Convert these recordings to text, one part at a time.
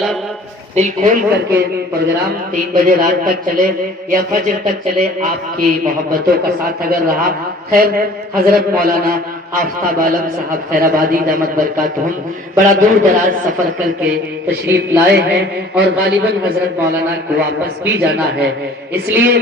دل کھول کر کے پروگرام 3 بجے رات تک چلے یا فجر تک چلے، آپ کی محبتوں کا ساتھ اگر رہا. خیر، حضرت مولانا آفتاب عالم صاحب خیر آبادی دامت برکاتہم بڑا دور دراز سفر کر کے تشریف لائے ہیں اور غالباً حضرت مولانا کو واپس بھی جانا ہے. اس لیے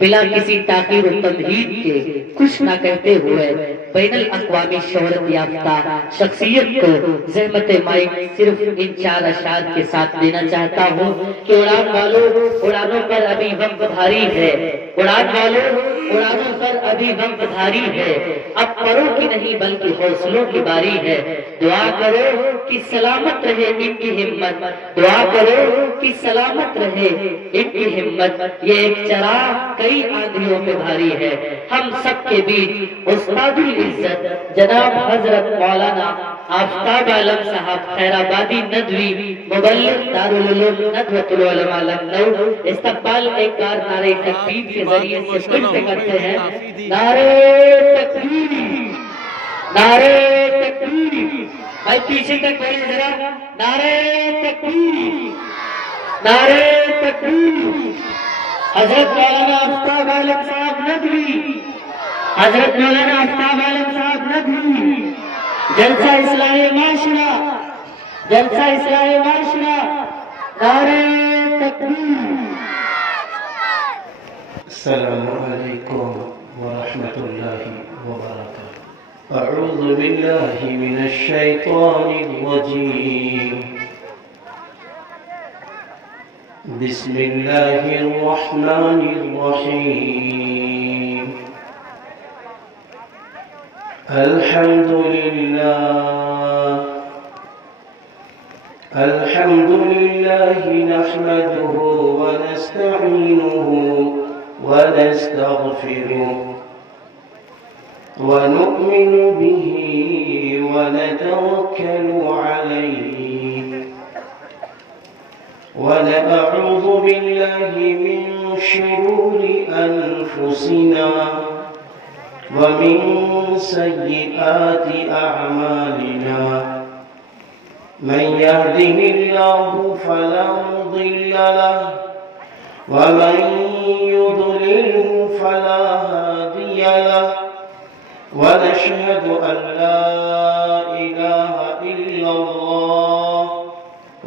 بلا کسی تاخیر و تمہید کے کچھ نہ کہتے ہوئے بین الاقوامی شہرت یافتہ شخصیت کو زحمت مائک صرف ان 4 اشعار کے ساتھ دینا چاہتا ہوں کہ اڑان والوں، اڑانوں پر ابھی وقت بھاری ہے. اڑان والوں، اڑانوں پر ابھی وقت بھاری ہے. اب پروں کی نہیں بلکہ حوصلوں کی باری ہے. دعا کرو کہ سلامت رہے ان کی ہمت، دعا کرو کہ سلامت رہے ان کی ہمت. یہ ایک چراغ کئی آندھیوں پہ بھاری ہے. ہم سب کے بیچ استاد العزت جناب حضرت مولانا آفتاب عالم صاحب خیر آبادی ندوی مبلغ دارالعلوم ندوۃ العلماء لکھنؤ استقبال ایک بار نعرہ تکبیر کے ذریعے سے پھر سے کرتے ہیں. نعرہ تکبیر، نعرہ تکبیر. بھائی پیچھے تک بڑھیں ذرا. نعرہ تکبیر، نعرہ تکبیر. حضرت مولانا آفتاب عالم صاحب ندوی، حضرت مولانا آفتاب عالم صاحب ندوی. جلسہ اصلاح معاشرہ، جلسہ اصلاح معاشرہ. نعرہ تکبیر. السلام علیکم ورحمۃ اللہ وبرکاتہ. اعوذ باللہ من الشیطان الرجیم. بسم اللہ الرحمن الرحیم. الحمد للہ نحمده ونستعینه ونستغفره ونؤمن به ونتوكل عليه ونعوذ بالله من شرور أنفسنا ومن سيئات أعمالنا. من يهده الله فلا مضل له ومن يضلله فلا هادي له. ونشهد أن لا إله إلا الله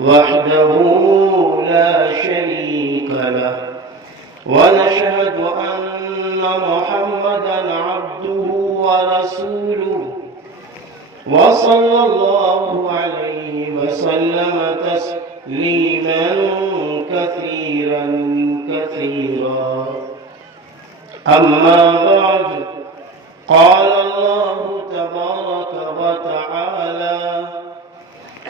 وحده لا شريك له. ونشهد أن محمدا عبده ورسوله وصلى الله عليه وسلم تسليما كثيرا كثيرا. أما بعد، قال الله تبارك وتعالى: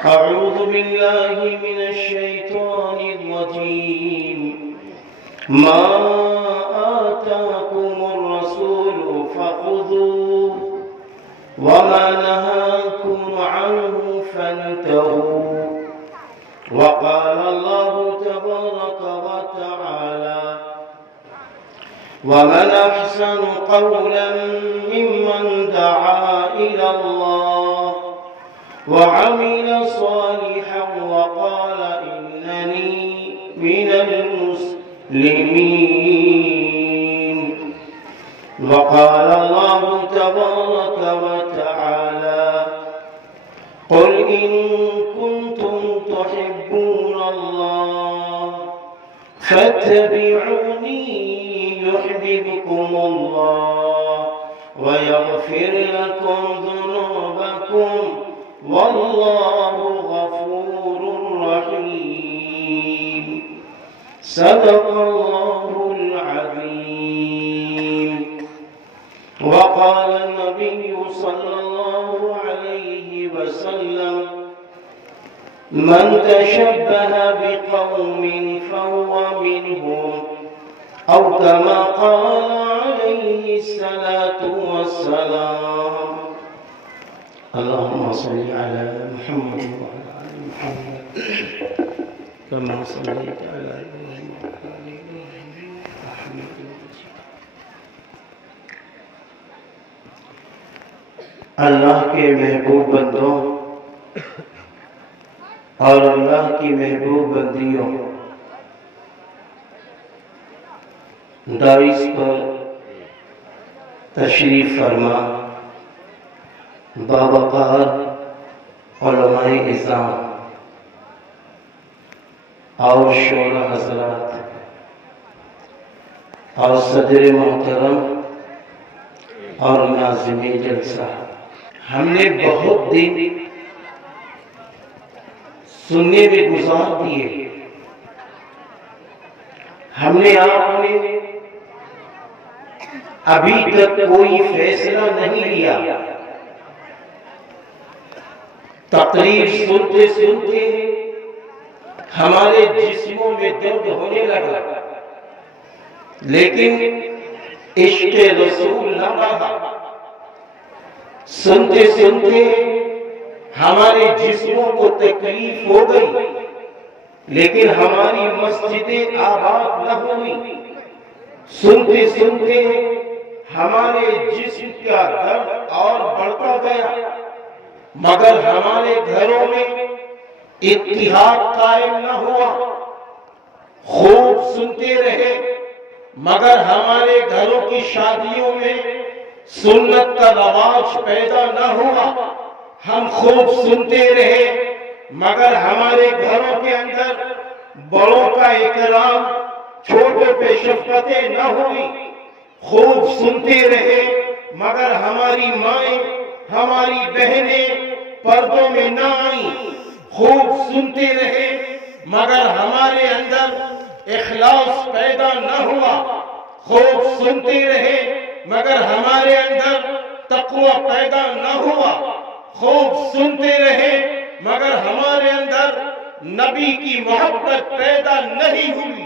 أعوذ بالله من الشيطان الرجيم. ما آتاكم الرسول فخذوه وما نهاكم عنه فانتهوا. وقال الله تبارك وتعالى: ومن أحسن قولا ممن دعا إلى الله وعمل صالحا وقال إنني من المسلمين. وقال الله تبارك وتعالى: قل إن كنتم تحبون الله فاتبعوني يحببكم الله ويغفر لكم ذنوبكم والله غفور رحيم. صدق الله العظيم. وقال النبي صلى الله عليه وسلم: من تشبه بقوم فهو منهم، أو كما قال عليه الصلاة والسلام. اللهم صل على محمد وعلى آل محمد كما صليت على إبراهيم وعلى آل إبراهيم إنك حميد مجيد. اللہ کے محبوب بندوں، اور اللہ کی محبوب بندیوں، دائس پر تشریف فرما باوقار علماء اعظام اور شورا حضرات اور صدر محترم اور ناظمین جلسہ، ہم نے بہت دن سننے میں گزار دیے، ہم نے آپ نے ابھی تک کوئی فیصلہ نہیں لیا۔ تقریر سنتے سنتے ہمارے جسموں میں درد ہونے لگا، لیکن عشق رسول نہ رہا۔ سنتے سنتے ہمارے جسموں کو تکلیف ہو گئی، لیکن ہماری مسجدیں آباد نہ ہوئی۔ سنتے سنتے ہمارے جسم کا درد اور بڑھتا گیا، مگر ہمارے گھروں میں اتحاد قائم نہ ہوا۔ خوب سنتے رہے، مگر ہمارے گھروں کی شادیوں میں سنت کا رواج پیدا نہ ہوا۔ ہم خوب سنتے رہے، مگر ہمارے گھروں کے اندر بڑوں کا اکرام، چھوٹوں پہ شفقتیں نہ ہوئی۔ خوب سنتے رہے، مگر ہماری مائیں، ہماری بہنیں پردوں میں نہ آئیں۔ خوب سنتے رہے، مگر ہمارے اندر اخلاص پیدا نہ ہوا۔ خوب سنتے رہے، مگر ہمارے اندر تقوی پیدا نہ ہوا۔ خوب سنتے رہے، مگر ہمارے اندر نبی کی محبت پیدا نہیں ہوئی۔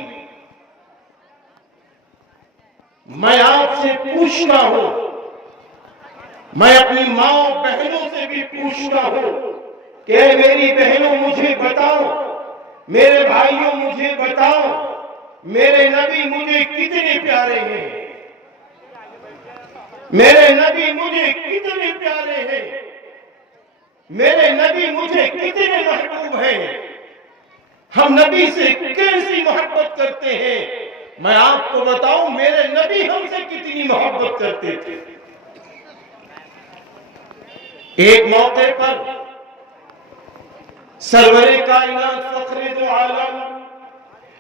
میں آپ سے پوچھتا ہوں، میں اپنی ماں بہنوں سے بھی پوچھتا ہوں کہ میری بہنوں مجھے بتاؤ، میرے بھائیوں مجھے بتاؤ، میرے نبی مجھے کتنے پیارے ہیں، میرے نبی مجھے کتنے پیارے ہیں، میرے نبی مجھے کتنے محبوب ہیں، ہم نبی سے کیسی محبت کرتے ہیں۔ میں آپ کو بتاؤں میرے نبی ہم سے کتنی محبت کرتے تھے۔ ایک موقع پر سرور کائنات فخر دو عالم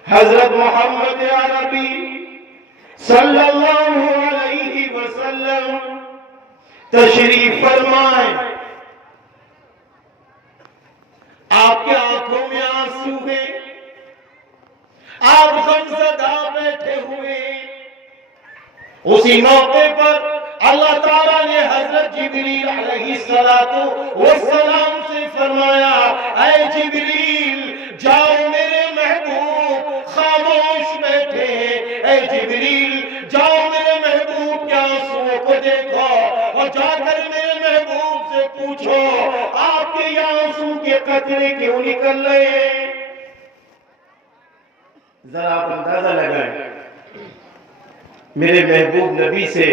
حضرت محمد عربی صلی اللہ علیہ وسلم تشریف فرمائے۔ آپ کے آنکھوں میں آنسو ہیں، آپ غمزدہ بیٹھے ہوئے۔ اسی موقع پر اللہ تعالیٰ نے حضرت جبریل علیہ السلام سے فرمایا، اے جبریل جاؤ، میرے محبوب خاموش بیٹھے ہیں، اے جبریل جاؤ میرے محبوب کے آنسوؤں کو دیکھو، اور جا کر میرے محبوب سے پوچھو آپ کے یہ آنسو کے قطرے کیوں نکل رہے ہیں۔ ذرا آپ اندازہ لگائیں، میرے محبوب نبی سے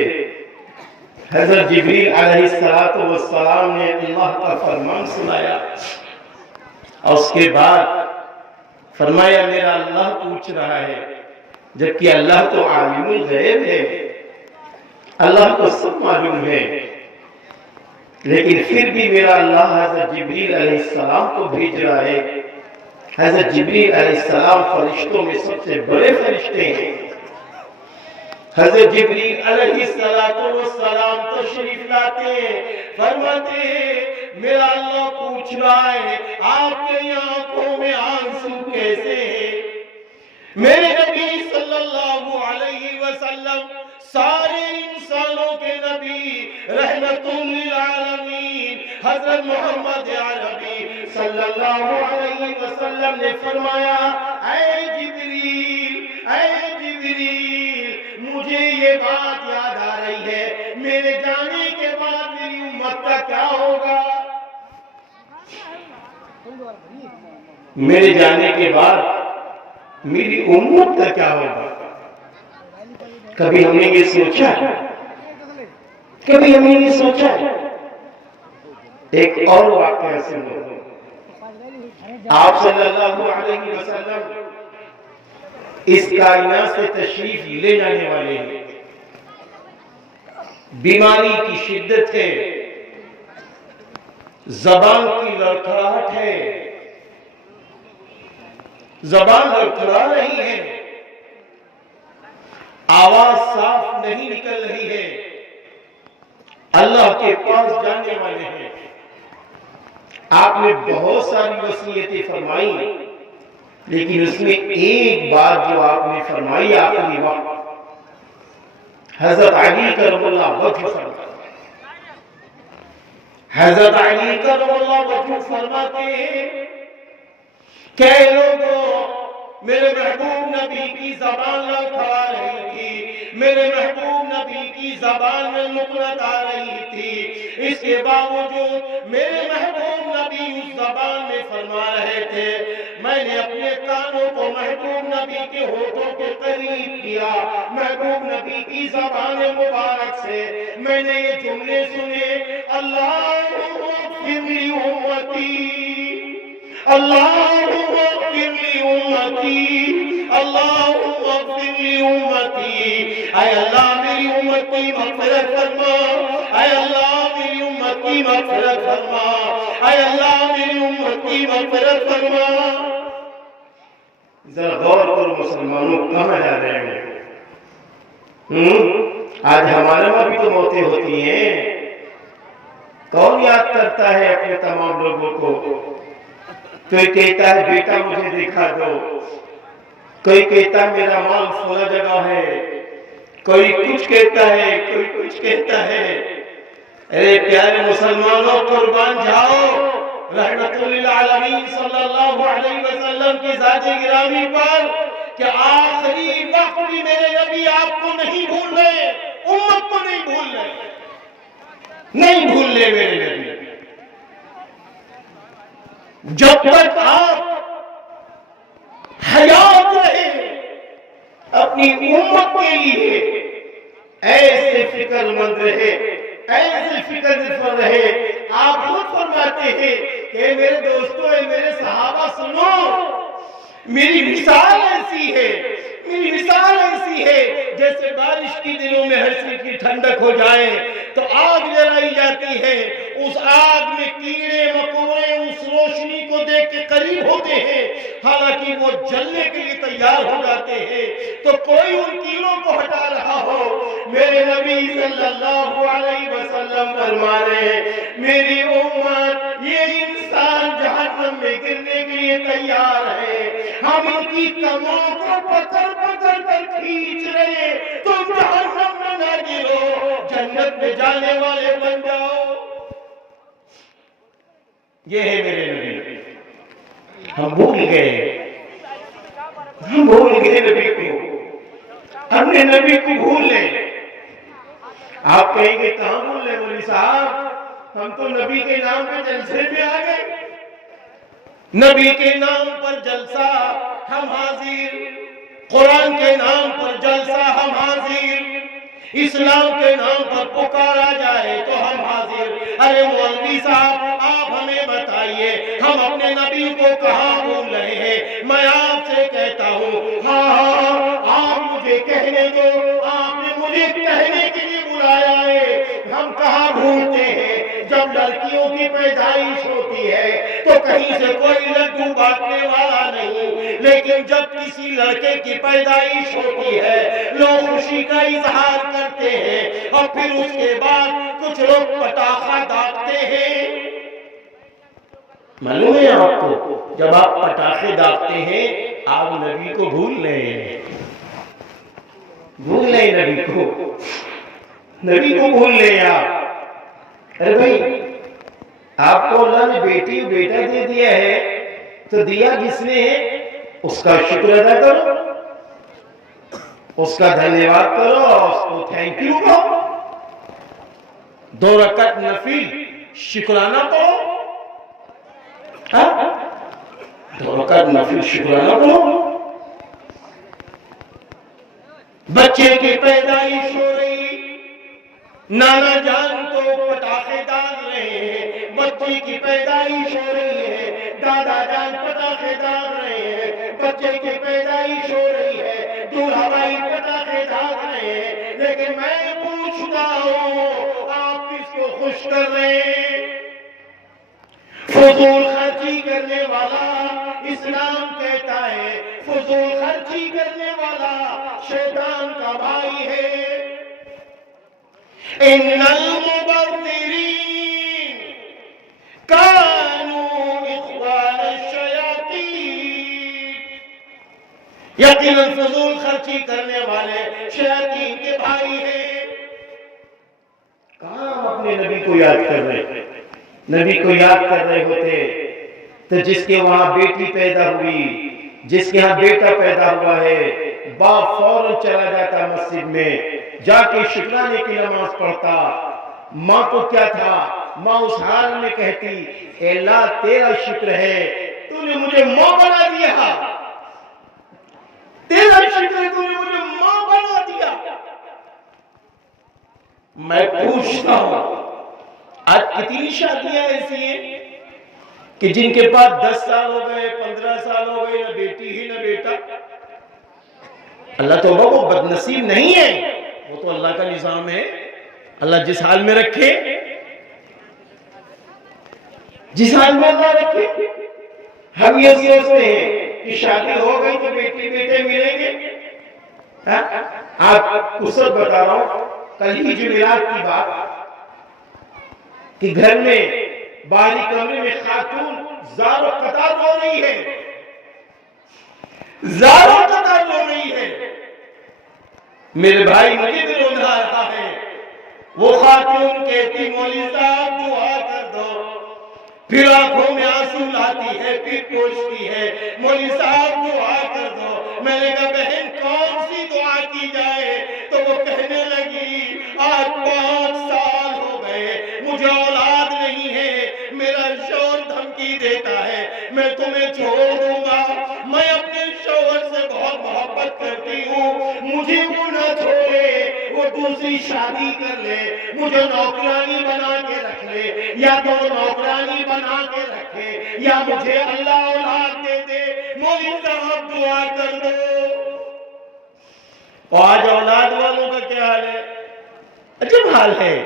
حضرت جبریل علیہ السلام نے اللہ کا فرمان سنایا، اور اس کے بعد فرمایا میرا اللہ پوچھ رہا ہے، جبکہ اللہ تو عالم الغیب ہے، اللہ کو سب معلوم ہے، لیکن پھر بھی میرا اللہ حضرت جبریل علیہ السلام کو بھیج رہا ہے۔ حضرت جبریل علیہ السلام فرشتوں میں سب سے بڑے فرشتے ہیں۔ حضرت جبریل علیہ السلام تشریف لاتے ہیں، فرماتے ہیں میرا اللہ پوچھ رہا ہے آپ کے آنکھوں میں آنسو کیسے ہیں۔ میرے نبی صلی اللہ علیہ وسلم سارے انسانوں کے نبی، رحمت للعالمین حضرت محمد عربی صلی اللہ علیہ وسلم نے فرمایا، اے جبریل، اے جبریل، مجھے یہ بات یاد آ رہی ہے، میرے جانے کے بعد میری امت کا کیا ہوگا؟ میرے جانے کے بعد میری امت کا کیا ہوگا؟ کبھی ہم نے یہ سوچا؟ کبھی ہم نے یہ سوچا؟ ایک اور واقعہ سنو۔ آپ صلی اللہ علیہ وسلم اس کائنات سے تشریف لے جانے والے ہیں. بیماری کی شدت ہے، زبان کی لڑکھڑاہٹ ہے، زبان لڑکھڑا رہی ہے، آواز صاف نہیں نکل رہی ہے. اللہ کے پاس جانے والے ہیں. آپ نے بہت ساری وصیتیں فرمائی، لیکن اس میں ایک بات جو آپ نے فرمائی آخری وقت، حضرت علی کرم اللہ وجہ فرماتے ہیں. حضرت علی کرم اللہ وجہ فرماتے ہیں کہ لوگوں، میرے محبوب نبی کی زبان لڑکھڑا رہی تھی، میرے محبوب نبی کی زبان میں لکنت آ رہی تھی، اس کے باوجود میرے محبوب نبی اس زبان میں فرما رہے تھے. میں نے اپنے کانوں کو محبوب نبی کے ہونٹوں کے قریب کیا، محبوب نبی کی زبان مبارک سے میں نے یہ جملے سنے، اللہم اغفر لی امتی، اللہم اغفر لی امتی، اللہم اغفر لی امتی. اے اللہ میری امت کی مغفرت فرما، اے اللہ میری امت کی مغفرت فرما، اے اللہ میری امت کی مغفرت فرما. ذرا غور کرو مسلمانوں، کہاں جا رہے ہیں؟ آج ہمارے وہاں بھی تو موتیں ہوتی ہیں. کون یاد کرتا ہے اپنے تمام لوگوں کو؟ کوئی کہتا ہے بیٹا مجھے دکھا دو، کوئی کہتا ہے میرا مال فلاں جگہ ہے، کوئی کچھ کہتا ہے، کوئی کچھ کہتا ہے. اے پیارے مسلمانوں، قربان جاؤ رحمت للعالمین صلی اللہ علیہ وسلم کی ذات گرامی پر کہ آخری وقت بھی میرے نبی آپ کو نہیں بھول رہے، امت کو نہیں بھول رہے، نہیں بھول رہے میرے نبی. جب تک آپ حیات رہے اپنی امت کے لیے ایسے فکر مند رہے، ایسے فکر رہے. آپ خود فرماتے ہیں کہ میرے دوستوں، میرے صحابہ سنو، میری مثال ایسی ہے، میری مثال ایسی ہے جیسے بارش کی دنوں میں ہر چیز کی ٹھنڈک ہو جائے تو آگ جلائی جاتی ہے، اس آگ میں کیڑے مکوڑے اس روشنی کو دیکھ کے قریب ہوتے ہیں، حالانکہ وہ جلنے کے لیے تیار ہو جاتے ہیں، تو کوئی ان کیڑوں کو ہٹا رہا ہو. میرے نبی صلی اللہ علیہ وسلم فرما رہے ہیں میری امت، یہ انسان جہنم میں گرنے کے لیے تیار ہے، ہم ان کی کمروں کو پکڑ پکڑ کر کھینچ رہے، تم جہنم میں نہ گرو، جنت میں جانے والے بن جاؤ. یہ ہے میرے نبی. ہم بھول گئے، ہم بھول گئے نبی کو، ہم نے نبی کو بھول لے. آپ کہیں گے کہاں بھول لے مولوی صاحب، ہم تو نبی کے نام پہ جلسے میں آ گئے، نبی کے نام پر جلسہ ہم حاضر، قرآن کے نام پر جلسہ ہم حاضر، اسلام کے نام پر پکارا جائے تو ہم حاضر. ارے مولوی صاحب آپ ہمیں بتائیے ہم اپنے نبی کو کہاں بھول رہے ہیں؟ میں آپ سے کہتا ہوں ہاں آپ مجھے کہنے دو، آپ نے مجھے کہنے کے لیے بلایا ہے. ہم کہاں بھولتے ہیں؟ جب لڑکیوں کی پیدائش ہوتی ہے تو کہیں سے کوئی لڈو بانٹنے والا نہیں، لیکن جب کسی لڑکے کی پیدائش ہوتی ہے لوگ خوشی کا اظہار کرتے ہیں، اور پھر اس کے بعد کچھ لوگ پٹاخہ داغتے ہیں. معلوم ہے آپ کو، جب آپ پٹاخے داغتے ہیں آپ نبی کو بھول رہے ہیں، بھول رہے نبی کو، نبی کو بھول رہے آپ. ارے بھائی آپ کو اللہ نے بیٹی بیٹا دے دیا ہے تو دیا جس نے اس کا شکر ادا کرو، اس کا دھنیہ واد کرو، اس کو تھینک یو کہو. 2 رکعت نفل شکرانہ پڑھو، 2 رکعت نفل شکرانہ پڑھو. بچے کی پیدائش ہو رہی، نانا جان تو پٹاخے ڈال رہے ہیں، بچی کی پیدائش ہو رہی ہے، دادا جان پٹاخے جاگ رہے ہیں، بچے کی پیدائش ہو رہی ہے، دولہا بھائی پٹاخے جاگ رہے ہیں، لیکن میں پوچھتا ہوں آپ کس کو خوش کر رہے ہیں؟ فضول خرچی کرنے والا اسلام کہتا ہے، فضول خرچی کرنے والا شیطان کا بھائی ہے۔ ان المبذرین کانوا اخوان الشیاطین، یقیناً فضول خرچی کرنے والے شیاطین کے بھائی ہیں۔ کہاں ہم اپنے نبی کو یاد کر رہے ہیں؟ نبی کو یاد کر رہے ہوتے تو جس کے وہاں بیٹی پیدا ہوئی، جس کے ہاں بیٹا پیدا ہوا ہے، باپ فوراً چلا جاتا مسجد میں، جا کے شکرانے کی نماز پڑھتا۔ ماں کو کیا تھا؟ ماں اس حال میں کہتی، اے اللہ تیرا شکر ہے تو نے مجھے ماں بنا دیا، تیرا شکر ہے تو نے مجھے ماں بنا دیا۔ میں پوچھتا ہوں آج کتنی شادیاں ایسی ہیں کہ جن کے پاس 10 سال ہو گئے، 15 سال ہو گئے، نہ بیٹی ہی نہ بیٹا۔ اللہ توبہ وہ بد نصیب نہیں ہے، وہ تو اللہ کا نظام ہے، اللہ جس حال میں رکھے، جس حال میں اللہ رکھے۔ ہم یہ سوچتے ہیں کہ شادی ہو گئی تو بیٹی بیٹے ملیں گے۔ آپ کو سب بتا رہا ہوں، کل ہی جمعرات کی بات کہ گھر میں باہری کمرے میں خاتون زار و قطار رو رہی ہے، زار و قطار رو رہی ہے۔ میرے بھائی مجھے بھی رونا آ رہا ہے۔ وہ خاتون کہتی مولوی صاحب دعا کر دو، پھر آنکھوں میں آنسو لاتی ہے، پھر پوچھتی ہے مولوی صاحب دعا کر دو۔ میں نے کہا بہن کون سی دعا کی جائے؟ تو وہ کہنے لگی آج 5 سال ہو گئے مجھے اولاد نہیں ہے، میرا شوہر دھمکی دیتا ہے میں تمہیں چھوڑ دوں گا، میں اپنے شوہر سے بہت محبت کرتی ہوں، مجھے وہ نہ چھوڑے، وہ دوسری شادی کر لے، مجھے نوکرانی بنا کے رکھ لے، یا تو نوکرانی بنا کے رکھے یا مجھے اللہ اولاد دے دے۔ مولوی صاحب دعا کر دو۔ اور آج اولاد والوں کا کیا حال ہے؟ عجب حال ہے۔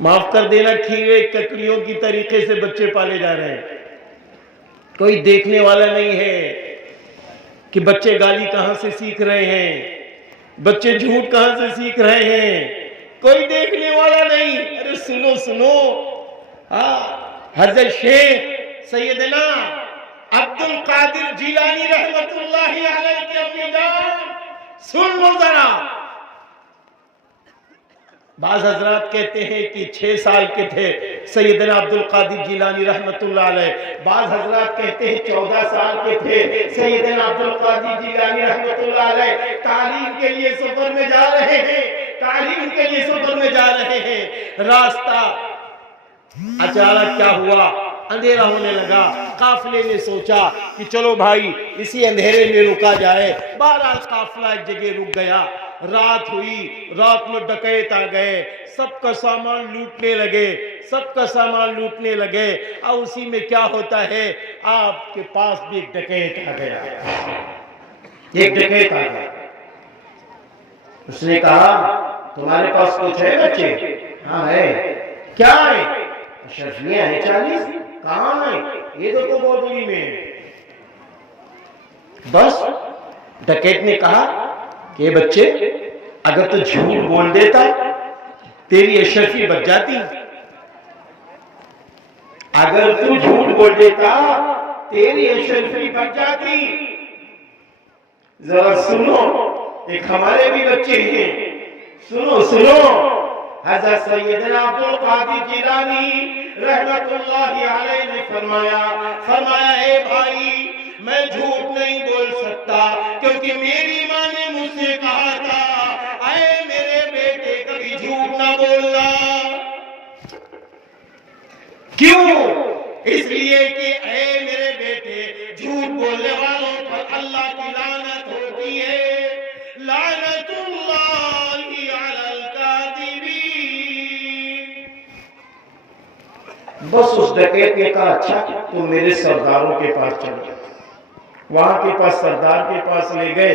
معاف کر دینا، کھیرے ککڑیوں کی طریقے سے بچے پالے جا رہے ہیں، کوئی دیکھنے والا نہیں ہے کہ بچے گالی کہاں سے سیکھ رہے ہیں، بچے جھوٹ کہاں سے سیکھ رہے ہیں، کوئی دیکھنے والا نہیں۔ ارے سنو سنو، حضرت شیخ سیدنا عبد القادر جیلانی رحمت اللہ علیہ کی اپنی جان سن لو ذرا۔ بعض حضرات کہتے ہیں کہ 6 سال کے تھے سیدنا عبد القادر جیلانی رحمت اللہ علیہ، بعض حضرات کہتے ہیں 14 سال کے تھے سیدنا عبد القادر جیلانی رحمت اللہ علیہ۔ تعلیم کے لیے سفر میں جا رہے ہیں، تعلیم کے لیے سفر میں جا رہے ہیں، راستہ اچانک کیا ہوا، اندھیرا ہونے لگا۔ قافلے نے سوچا کہ چلو بھائی اسی اندھیرے میں رکا جائے۔ بہرحال قافلہ ایک جگہ رک گیا، رات ہوئی، رات میں ڈکیت آ گئے، سب کا سامان لوٹنے لگے، سب کا سامان لوٹنے لگے۔ اور اسی میں کیا ہوتا ہے، آپ کے پاس بھی ایک ڈکیت آ گیا، ایک ڈکیت آ گیا۔ اس نے کہا تمہارے پاس کچھ ہے بچے؟ ہاں ہے۔ کیا ہے؟ اشرفیاں ہیں 40۔ کہاں ہے؟ یہ تو بوتلی میں ہے۔ بس ڈکیت نے کہا کہ بچے اگر تو جھوٹ بول دیتا تیری اشرفی بچ جاتی، اگر تو جھوٹ بول دیتا تیری اشرفی بچ جاتی۔ ذرا سنو، ایک ہمارے بھی بچے ہیں، سنو سنو۔ حضرت سیدنا عبد القادر جیلانی رحمت اللہ علیہ نے فرمایا اے بھائی میں جھوٹ نہیں بول سکتا، کیونکہ میری ماں نے مجھ سے کہا تھا اے میرے بیٹے کبھی جھوٹ نہ بولنا۔ کیوں؟ اس لیے کہ اے میرے بیٹے جھوٹ بولنے والوں پر اللہ کی لعنت ہوتی ہے، لعنت اللہ علی الکاذبین۔ بس اس ڈکیت نے کہا اچھا تو میرے سرداروں کے پاس چلو. وہاں کے پاس سردار کے پاس لے گئے.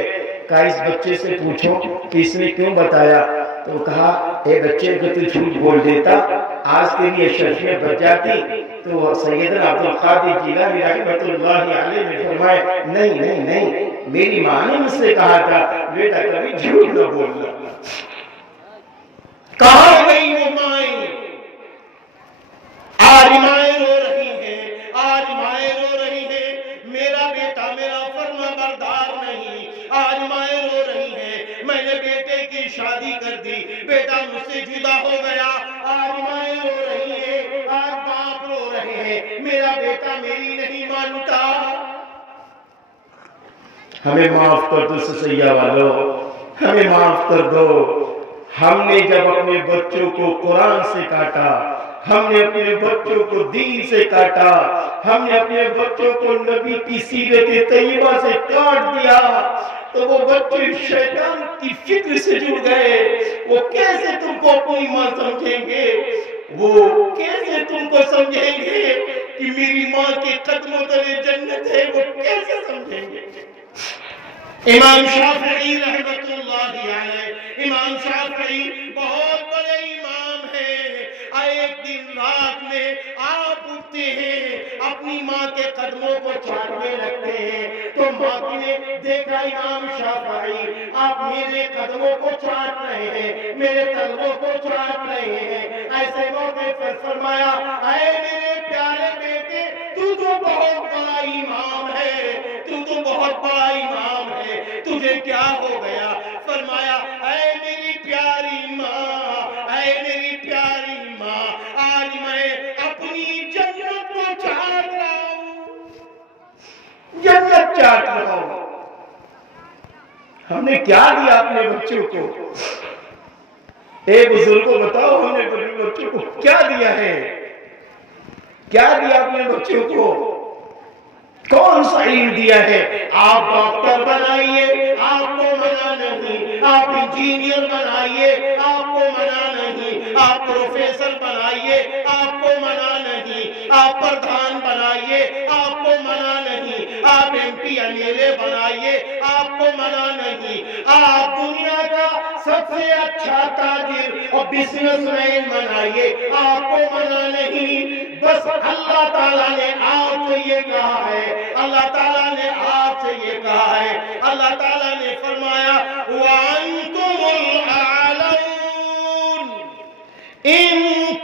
کہا اس بچے سے پوچھو کہ اس نے کیوں بتایا. تو کہا اے بچے اگر تو جھوٹ بول دیتا آج تیری اشرفیت بچ جاتی. تو سیدنا عبد القادر جیلانی رحمۃ اللہ علیہ نے فرمایا نہیں نہیں نہیں، میری ماں نے مجھ سے کہا تھا بیٹا کبھی جھوٹ نہ بولنا. کہاں گئی وہ مائیں؟ آج مائیں رو رہی ہیں، آج مائیں رو رہی ہیں، میرا بیٹا میرا فرما بردار نہیں. آج مائیں رو رہی ہیں، میں نے بیٹے کی شادی کر دی، بیٹا مجھ سے جدا ہو گیا. آج مائیں رو رہی ہیں، آج باپ رو رہے ہیں، میرا بیٹا میری نہیں مانتا. ہمیں معاف کر دو سسیہ والو، ہمیں معاف کر دو. ہم نے جب اپنے بچوں کو قرآن سے کاٹا، ہم نے اپنے بچوں کو دین سے کاٹا، ہم نے اپنے بچوں کو نبی کی سیرت طیبہ سے کاٹ دیا، تو وہ بچے شیطان کی فکر سے جڑ گئے. وہ کیسے تم کو اپنی ماں سمجھیں گے؟ وہ کیسے تم کو سمجھیں گے کہ میری ماں کے قدموں تلے جنت ہے؟ وہ کیسے سمجھیں گے؟ امام شافعی رحمۃ اللہ علیہ، امام شافعی بہت بڑے امام ہیں. ایک دن رات میں آپ اٹھتے ہیں، اپنی ماں کے قدموں کو چاٹنے لگتے ہیں. تو ماں نے دیکھا امام شافعی آپ میرے قدموں کو چاٹ رہے ہیں، میرے قدموں کو چاٹ رہے ہیں. ایسے موقع پر فرمایا اے میرے پیارے بیٹے، تو بہت بڑا امام ہے، تو بہت بڑا امام ہے، تجھے کیا ہو گیا؟ فرمایا اے میری پیاری ماں، اے میری پیاری ماں، آج میں اپنی جنت کو چاٹ رہا ہوں، جنت چاٹ رہا ہوں. ہم نے کیا دیا اپنے بچوں کو؟ اے بزرگوں بتاؤ ہم نے اپنے بچوں کو کیا دیا ہے؟ کیا دیا اپنے بچوں کو؟ کون سا علم دیا ہے؟ آپ ڈاکٹر بنائیے، آپ کو منع نہیں. آپ انجینئر بنائیے، آپ کو منع نہیں. آپ پروفیسر بنائیے، آپ کو منع نہیں. آپ پردھان بنائیے، آپ کو منع نہیں. آپ M P M L A بنائیے، آپ کو منع نہیں. آپ دنیا کا سب سے اچھا تاجر اور بزنس مین بنائیے، آپ کو منع نہیں. بس اللہ تعالیٰ نے آپ سے یہ کہا ہے، اللہ تعالیٰ نے آپ سے یہ کہا ہے. اللہ تعالیٰ نے فرمایا وَأَنْتُمُ الْأَعْلَوْنَ إِن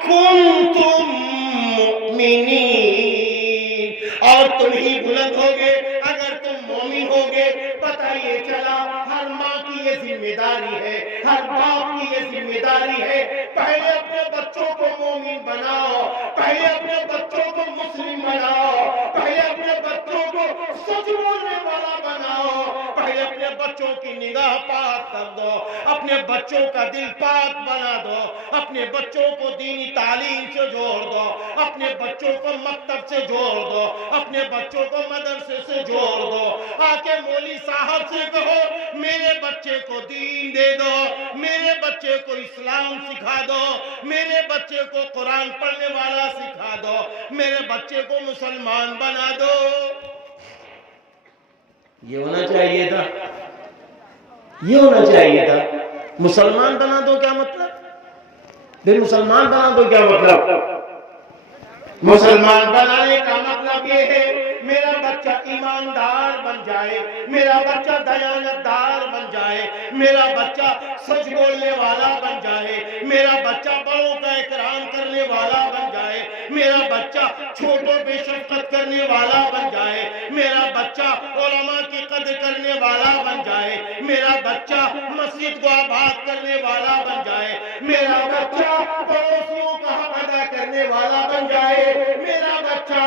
كُنتُم مُؤْمِنِينَ. اور تم ہی بلند ہوگے اگر تم مومن ہوگے. پتہ یہ چلا ہر ماں کی یہ ذمہ داری ہے، ہر باپ کی یہ ذمہ داری ہے. پہلے اپنے بچوں کو مومن بناؤ، پہلے اپنے بچوں کو مسلم بناؤ، پہلے اپنے بچوں کو سچ بولنے والا بناؤ، پہلے اپنے بچوں کی نگاہ پاک کر دو، اپنے بچوں کا دل پاک بنا دو، اپنے بچوں کو دینی تعلیم سے جوڑ دو، اپنے بچوں کو مکتب سے جوڑ دو، اپنے بچوں کو مدرسے سے جوڑ دو. آ کے مولوی صاحب سے کہو میرے بچے کو دین دے دو، میرے بچے کو اسلام سکھا دو، میرے بچے کو قرآن پڑھنے والا سکھا دو، میرے بچے کو مسلمان بنا دو. یہ ہونا چاہیے تھا، یہ ہونا چاہیے تھا. مسلمان بنا دو کیا مطلب؟ پھر مسلمان بنا دو کیا مطلب؟ مسلمان بنانے کا مطلب یہ ہے میرا بچہ ایماندار بن جائے، میرا بچہ دیانتدار بن جائے، میرا بچہ سچ بولنے والا بن جائے، میرا بچہ بڑوں کا اکرام کرنے والا بن جائے، میرا بچہ چھوٹوں پہ شفقت کرنے والا بن جائے، میرا بچہ علماء کی قدر کرنے والا بن جائے، میرا بچہ مسجد کو آباد کرنے والا بن جائے، میرا بچہ پڑوسیوں کا حق ادا کرنے والا بن جائے، میرا بچہ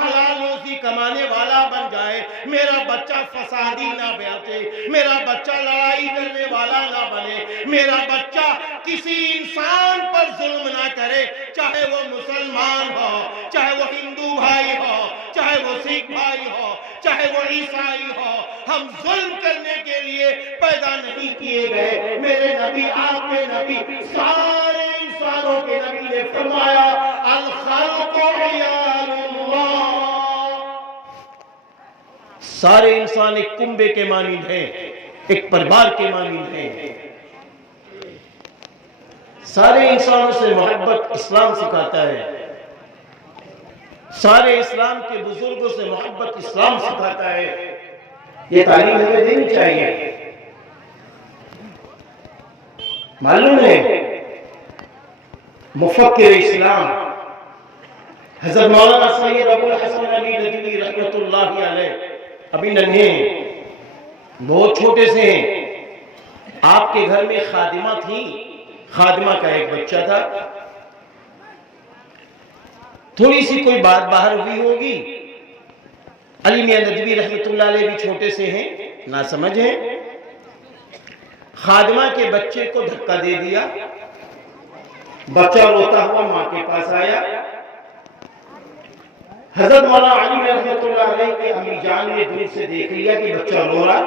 حلال روزی کمانے والا بن جائے، میرا بچہ فسادی نہ بنے، میرا بچہ لڑائی کرنے والا نہ بنے، میرا بچہ کسی انسان پر ظلم نہ کرے، چاہے وہ مسلمان ہو، چاہے وہ ہندو بھائی ہو، چاہے وہ سکھ بھائی ہو، چاہے وہ عیسائی ہو. ہم ظلم کرنے کے لیے پیدا نہیں کیے گئے. میرے نبی آپ کے نبی سارے انسانوں کے نبی نے فرمایا الخلق عیال اللہ، سارے انسان ایک کنبے کے مانند ہیں، ایک پریوار کے مانند ہیں۔ سارے انسانوں سے محبت اسلام سکھاتا ہے، سارے اسلام کے بزرگوں سے محبت اسلام سکھاتا ہے۔ یہ تعلیم ہمیں دینی چاہیے۔ معلوم ہے مفکر اسلام حضرت مولانا سید ابو الحسن علی ندوی رحمۃ اللہ علیہ ابھی ننھے ہیں، بہت چھوٹے سے ہیں۔ آپ کے گھر میں خادمہ تھی، خادمہ کا ایک بچہ تھا، تھوڑی سی کوئی بات باہر ہوئی ہوگی، علی میاں ندوی رحمۃ اللہ علیہ بھی چھوٹے سے ہیں، ناسمجھ ہیں، خادمہ کے بچے کو دھکا دے دیا، بچہ روتا ہوا ماں کے پاس آیا۔ حضرت مولانا علی رحمۃ اللہ علیہ کے امی جان نے دور سے دیکھ لیا کہ بچہ رو رہا،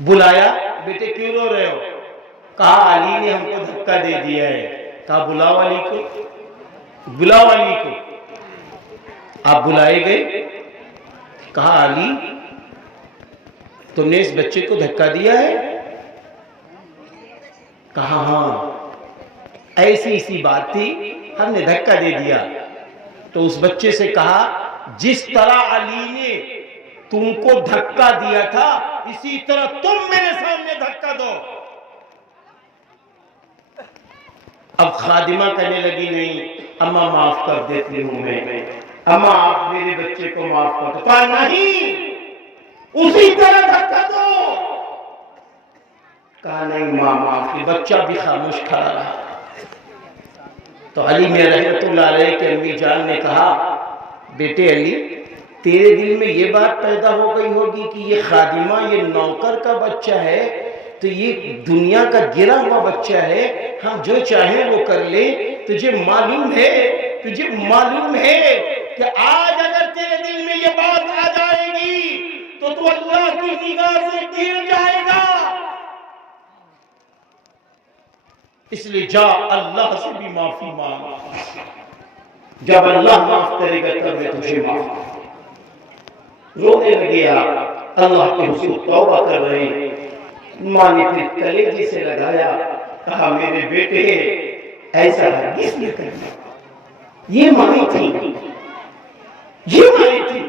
بلایا، بیٹے کیوں رو رہے ہو؟ کہا علی نے ہم کو دھکا دے دیا ہے۔ کہا بلاؤ علی کو، بلاؤ علی کو۔ آپ بلائے گئے، کہا علی تم نے اس بچے کو دھکا دیا ہے؟ کہا ہاں ایسی بات تھی، ہم نے دھکا دے دیا۔ تو اس بچے سے کہا جس طرح علی نے تم کو دھکا دیا تھا اسی طرح تم میرے سامنے دھکا دو۔ اب خادمہ کہنے لگی نہیں اماں معاف کر دیتی ہوں میں، اماں آپ میرے بچے کو معاف کر دو۔ کہا نہیں اسی طرح دھکا دو۔ کہا نہیں ماں معاف کی۔ بچہ بھی خاموش کھڑا رہا۔ تو علی میاں رحمۃ اللہ علیہ کے امی جان نے کہا بیٹے علی تیرے دل میں یہ بات پیدا ہو گئی ہوگی کہ یہ خادمہ یہ نوکر کا بچہ ہے تو یہ دنیا کا گرا ہوا بچہ ہے، ہم جو چاہیں وہ کر لیں۔ تجھے معلوم ہے کہ آج اگر تیرے دل میں یہ بات آ جائے گی تو تو اللہ کی نگاہ سے گر جائے گا، اس لیے جا اللہ سے بھی معافی مانگ، جب اللہ معاف کرے گا تب میں تجھے معاف کروں۔ رونے لگے آپ، اللہ کے حضور توبہ کر رہے ہیں۔ ماں نے پھر کلیجے سے لگایا، کہا میرے بیٹے ایسا ہرگز نہ کرنا۔ یہ ماں تھی، یہ ماں تھی۔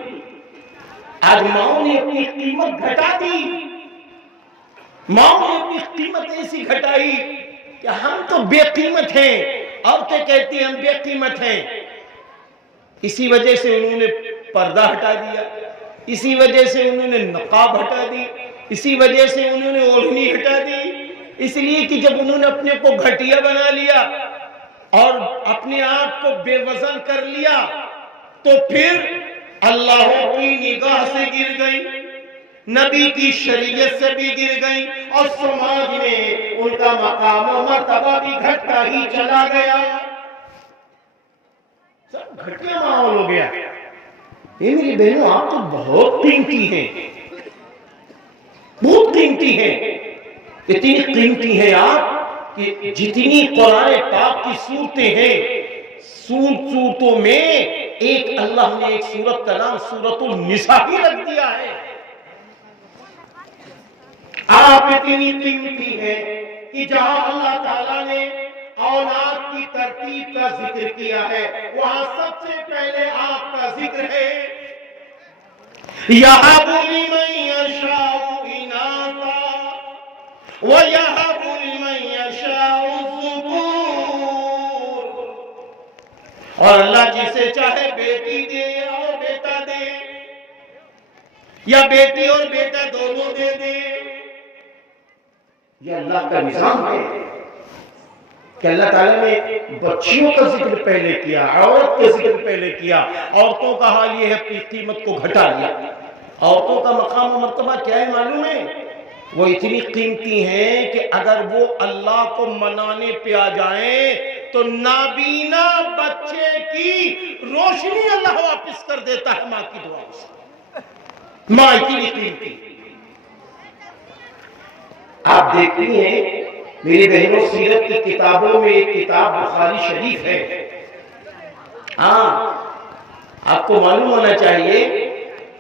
آج ماں نے اپنی قیمت گھٹا دی، ماں نے اپنی قیمت ایسی گھٹائی کہ ہم تو بے قیمت ہیں، عورتیں کہتی ہیں ہم بے قیمت ہیں۔ اسی وجہ سے انہوں نے پردہ ہٹا دیا، اسی وجہ سے انہوں نے نقاب ہٹا دی، اسی وجہ سے انہوں نے اوڑھنی ہٹا دی، اس لیے کہ جب انہوں نے اپنے کو گھٹیا بنا لیا اور اپنے آپ کو بے وزن کر لیا تو پھر اللہ کی نگاہ سے گر گئی، نبی کی شریعت سے بھی گر گئی، اور سماج میں ان کا مقام و مرتبہ بھی گھٹتا ہی چلا گیا، سب گھٹیا ماحول ہو گیا۔ یہ میری بہنوں آپ تو بہت قیمتی ہیں، بہت قیمتی ہیں، اتنی قیمتی ہیں آپ کہ جتنی قرآن پاک کی صورتیں ہیں، صورتوں میں ایک اللہ نے ایک سورت کا نام سورۃ النساء ہی رکھ دیا ہے۔ آپ اتنی قیمتی ہیں کہ جہاں اللہ تعالیٰ نے اولاد کی ترتیب کا ذکر کیا ہے وہاں سب سے پہلے آپ کا ذکر ہے یَهَبُ لِمَن يَشَاءُ إِنَاثًا وَيَهَبُ لِمَن يَشَاءُ الذُّكُورَ، اور اللہ جسے چاہے بیٹی دے اور بیٹا دے، یا بیٹی اور بیٹا دونوں دے دے۔ یہ اللہ کا نظام ہے کہ اللہ تعالیٰ نے بچیوں کا ذکر پہلے کیا، عورت کا ذکر پہلے کیا۔ عورتوں کا حال یہ ہے اپنی قیمت کو گھٹا لیا۔ عورتوں کا مقام و مرتبہ کیا ہے معلوم ہے؟ وہ اتنی قیمتی ہیں کہ اگر وہ اللہ کو منانے پہ آ جائیں تو نابینا بچے کی روشنی اللہ واپس کر دیتا ہے ماں کی دعا سے۔ ماں اتنی قیمتی۔ آپ دیکھتی ہیں میری بہنوں، سیرت کی کتابوں میں ایک کتاب بخاری شریف ہے. ہاں، آپ کو معلوم ہونا چاہیے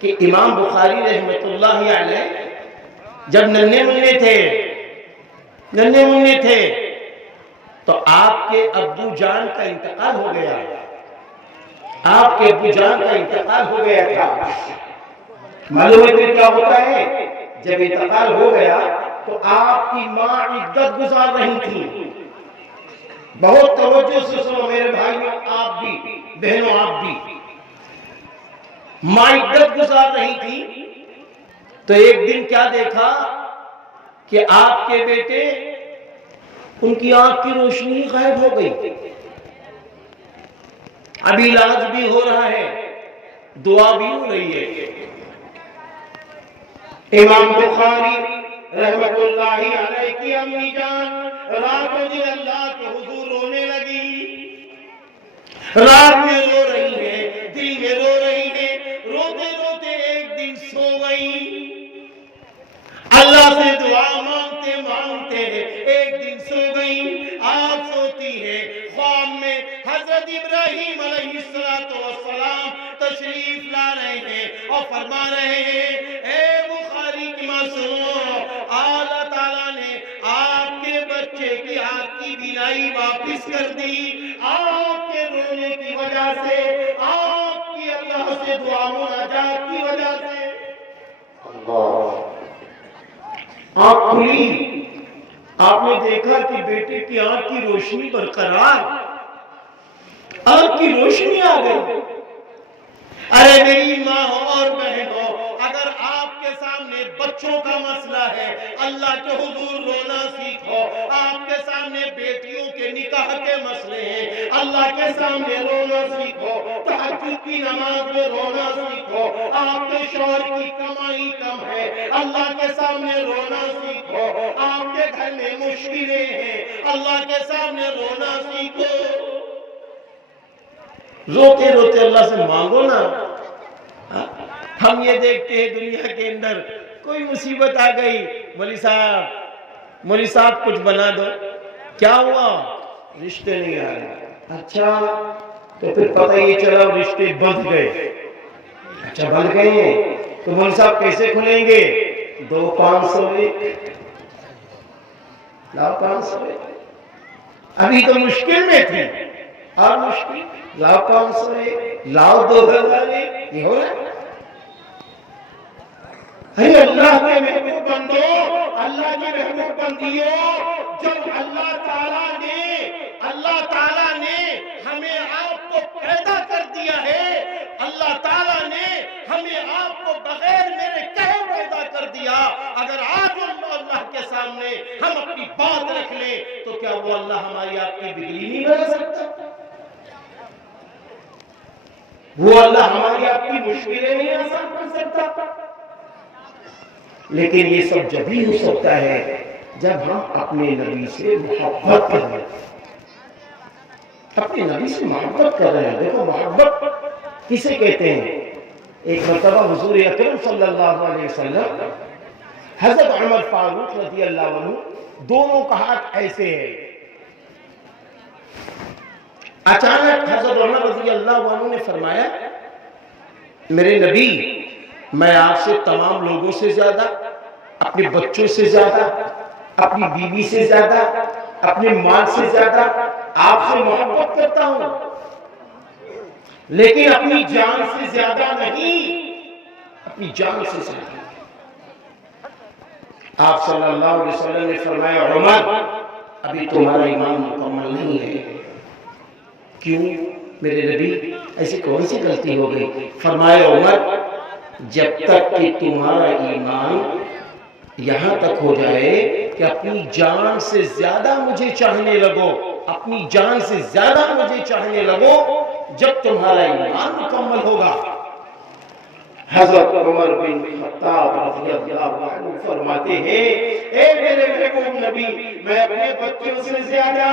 کہ امام بخاری رحمت اللہ علیہ جب ننھے منھے تھے تو آپ کے ابو جان کا انتقال ہو گیا. آپ کے ابو جان کا انتقال ہو گیا تھا. معلوم ہے پھر کیا ہوتا ہے؟ جب انتقال ہو گیا تو آپ کی ماں عدت گزار رہی تھی. بہت توجہ سے سنو میرے بھائیوں، آپ بھی بہنوں، آپ بھی. ماں عدت گزار رہی تھی تو ایک دن کیا دیکھا کہ آپ کے بیٹے، ان کی آنکھ کی روشنی غائب ہو گئی. ابھی علاج بھی ہو رہا ہے، دعا بھی ہو رہی ہے. امام بخاری رحمت اللہ علیہ کی امی جان رات و دن اللہ کے حضور رونے لگی. رات میں رو رہی ہے، دل میں رو رہی ہے. روتے روتے ایک دن سو گئی. اللہ سے دعا مانگتے مانگتے ایک دن سو گئی. آپ سوتی ہے، خواب میں حضرت ابراہیم علیہ السلام تشریف لا رہے ہیں اور فرما رہے ہیں، اے بخاری کی ماں سنو، اللہ تعالیٰ نے آپ کے بچے کی آنکھ کی بینائی واپس کر دی. آپ کے رونے کی وجہ سے، آپ کی اللہ سے دعا مناجات کی وجہ سے. آنکھ کھلی، آپ نے دیکھا کہ بیٹے کی آنکھ کی روشنی برقرار، آنکھ کی روشنی آ گئی. ارے میری ماں اور بہنوں، اگر آپ کے سامنے بچوں کا مسئلہ ہے، اللہ کے حضور رونا سیکھو. آپ کے سامنے بیٹیوں کے نکاح کے مسئلے ہیں، اللہ کے سامنے رونا سیکھو. تہجد کی نماز میں رونا سیکھو. آپ کے شوہر کی کمائی کم ہے، اللہ کے سامنے رونا سیکھو. آپ کے گھر میں مشکلیں ہیں، اللہ کے سامنے رونا سیکھو. روتے روتے اللہ سے مانگو نا. ہم یہ دیکھتے ہیں دنیا کے اندر کوئی مصیبت آ گئی، مولوی صاحب کچھ بنا دو. کیا ہوا؟ رشتے نہیں آ رہے. اچھا، تو پھر پتہ یہ چلا رشتے بند گئے. اچھا، بند گئے ہیں تو مولوی صاحب کیسے کھلیں گے؟ 2-500 لاؤ. 500 ابھی تو مشکل میں تھی، اور مشکل لاؤ. 500 لاؤ. 2000 یہ ہو رہا ہے. اللہ کے محبوب بندو، اللہ کی محبوب بندیوں، جب اللہ تعالیٰ نے ہمیں آپ کو پیدا کر دیا ہے، اللہ تعالیٰ نے ہمیں آپ کو بغیر میرے کہے پیدا کر دیا. اگر آج اللہ کے سامنے ہم اپنی بات رکھ لیں تو کیا وہ اللہ ہماری آپ کی بگڑی نہیں بنا سکتا؟ وہ اللہ ہماری آپ کی مشکلیں نہیں آسان کر سکتا؟ لیکن یہ سب جب ہی ہو سکتا ہے جب ہم اپنے نبی سے محبت کر رہے ہیں. اپنے نبی سے محبت کر رہے ہیں. دیکھو محبت کسے کہتے ہیں؟ ایک مرتبہ حضور اکرم صلی اللہ علیہ وسلم، حضرت عمر فاروق رضی اللہ عنہ، دونوں کا ہاتھ ایسے ہے. اچانک حضرت عمر رضی اللہ عنہ نے فرمایا، میرے نبی، میں آپ سے تمام لوگوں سے زیادہ، اپنے بچوں سے زیادہ، اپنی بیوی سے زیادہ، اپنے مال سے زیادہ آپ سے محبت کرتا ہوں، لیکن اپنی جان سے زیادہ نہیں. اپنی جان سے زیادہ. آپ صلی اللہ علیہ وسلم نے فرمایا، عمر، ابھی تمہارا ایمان مکمل نہیں ہے. کیوں میرے نبی، ایسی کون سی غلطی ہو گئی؟ فرمایا، عمر، جب تک کہ تمہارا ایمان یہاں تک ہو جائے کہ اپنی جان سے زیادہ مجھے چاہنے لگو، اپنی جان سے زیادہ مجھے چاہنے لگو، جب تمہارا ایمان مکمل ہوگا. حضرت عمر بن خطاب رضی اللہ عنہ فرماتے ہیں، اے میرے محبوب نبی، میں اپنے بچوں سے زیادہ،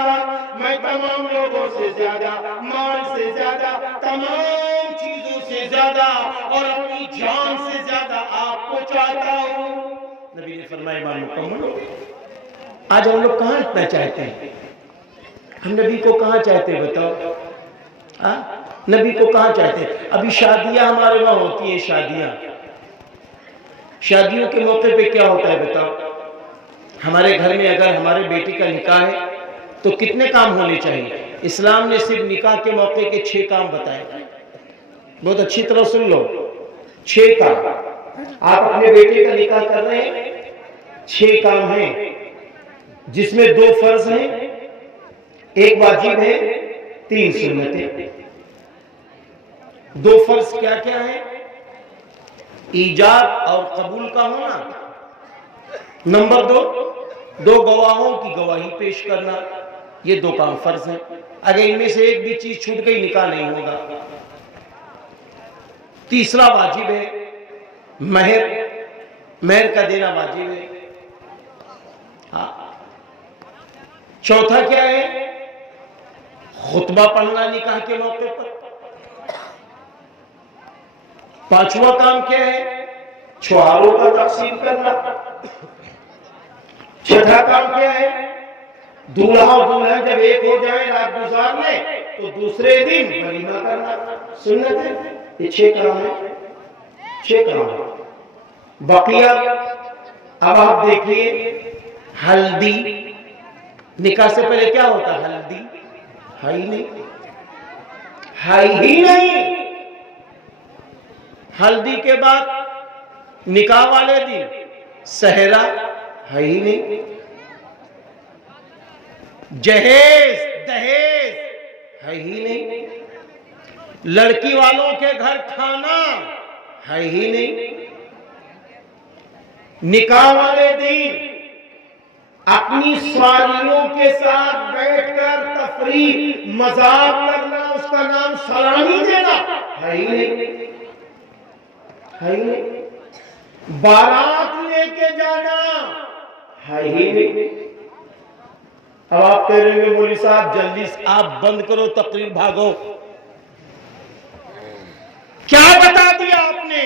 میں تمام لوگوں سے زیادہ، مال سے زیادہ، تمام چیزوں سے زیادہ اور اپنی جان سے زیادہ آپ کو چاہتا ہوں. نبی نے فرمایا، ایمان مکمل ہو. آج ہم لوگ کہاں اتنا چاہتے ہیں؟ ہم نبی کو کہاں چاہتے ہیں بتاؤ؟ نبی کو کہاں چاہتے ہیں؟ ابھی شادیاں ہمارے وہاں ہوتی ہیں، شادیوں کے موقع پہ کیا ہوتا ہے بتاؤ؟ ہمارے گھر میں اگر ہمارے بیٹی کا نکاح ہے تو کتنے کام ہونے چاہیے؟ اسلام نے صرف نکاح کے موقع کے 6 کام بتائے، بہت اچھی طرح سن لو، 6 کام۔ آپ اپنے بیٹے کا نکاح کر رہے ہیں، 6 کام ہیں، جس میں 2 فرض ہیں، 1 واجب ہے، 3 سنتیں۔ 2 فرض کیا کیا ہے؟ ایجاب اور قبول کا ہونا، نمبر 2 گواہوں کی گواہی پیش کرنا، یہ 2 کام فرض ہیں۔ اگر ان میں سے ایک بھی چیز چھوٹ گئی نکاح نہیں ہوگا۔ تیسرا واجب ہے مہر کا دینا واجب ہے۔ چوتھا کیا ہے؟ خطبہ پڑھنا نکاح کے موقع پر۔ 5واں کام کیا ہے؟ چھواروں کا تقسیم کرنا۔ 6واں کام کیا ہے؟ دولہا اور دلہن جب ایک ہو جائیں رات گزارنے تو دوسرے دن ولیمہ کرنا، سنت ہے۔ یہ 6 کام ہے، 6 کام ہے۔ بقیہ اب آپ دیکھیے، ہلدی، نکاح سے پہلے کیا ہوتا ہے؟ ہلدی ہے ہی نہیں۔ ہلدی کے بعد نکاح والے دن سہرا ہے ہی نہیں، جہیز دہیز ہے ہی نہیں، لڑکی والوں کے گھر کھانا ہے ہی نہیں۔ نکاح والے دن اپنی سواریوں کے ساتھ بیٹھ کر تفریح مذاق کرنا، اس کا نام سلامی دینا ہے ہی نہیں، ہے ہی نہیں۔ بارات لے کے جانا ہے ہی نہیں۔ اب آپ کہہ رہے ہیں مولوی صاحب جلدی سے آپ بند کرو تقریر، بھاگو۔ کیا بتا دیا آپ نے؟